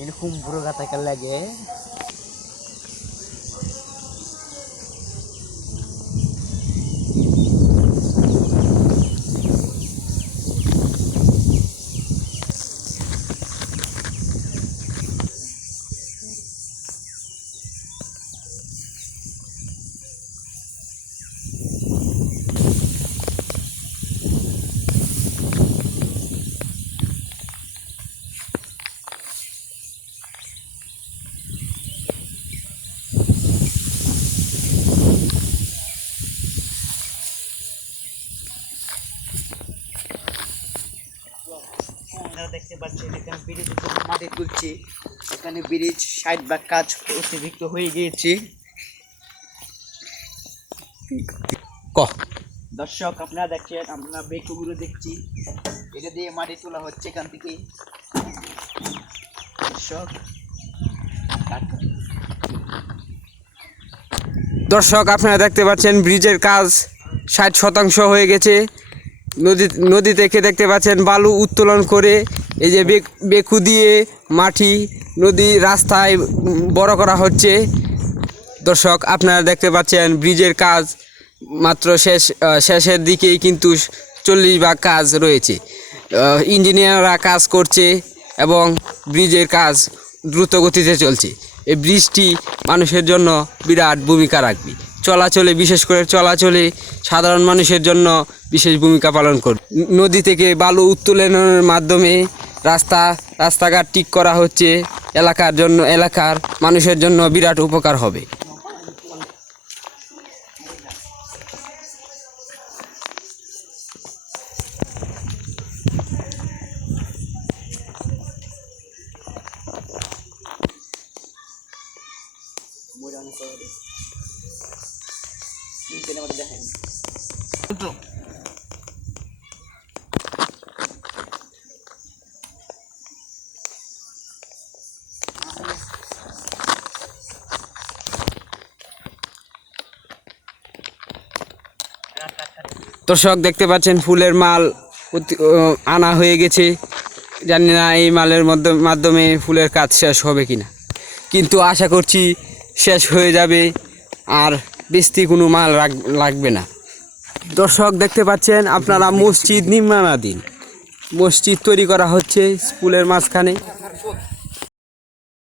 এরকম বুড়ো গাতা লাগে। দেখতে পাচ্ছেন এখানে ব্রিজ মাটি তুলছি, এখানে ব্রিজ 60 ভাগ কাজ অতিরিক্ত হয়ে গিয়েছে। দর্শক আপনারা দেখছেন, আমরা বেকুগুলো দেখছি, এটা দিয়ে মাটি তোলা হচ্ছে এখান থেকে। দর্শক আপনারা দেখতে পাচ্ছেন ব্রিজের কাজ 60% হয়ে গেছে। নদী থেকে দেখতে পাচ্ছেন বালু উত্তোলন করে এই যে বেকু দিয়ে মাটি নদী রাস্তায় বড় করা হচ্ছে। দর্শক আপনারা দেখতে পাচ্ছেন ব্রিজের কাজ মাত্র শেষের দিকেই, কিন্তু 40 ভাগ কাজ রয়েছে। ইঞ্জিনিয়াররা কাজ করছে এবং ব্রিজের কাজ দ্রুত গতিতে চলছে। এই ব্রিজটি মানুষের জন্য বিরাট ভূমিকা রাখবে, চলাচলে, বিশেষ করে চলাচলে সাধারণ মানুষের জন্য বিশেষ ভূমিকা পালন করবে। নদী থেকে বালু উত্তোলনের মাধ্যমে রাস্তাঘাট ঠিক করা হচ্ছে, এলাকার মানুষের জন্য বিরাট উপকার হবে। দর্শক দেখতে পাচ্ছেন ফুলের মাল আনা হয়ে গেছে। জানি না এই মালের মাধ্যমে ফুলের কাজ শেষ হবে কিনা, কিন্তু আশা করছি শেষ হয়ে যাবে আর বেশি কোনো মাল লাগবে না। দর্শক দেখতে পাচ্ছেন আপনারা মসজিদ নির্মাণাধীন, মসজিদ তৈরি করা হচ্ছে স্কুলের মাঝখানে।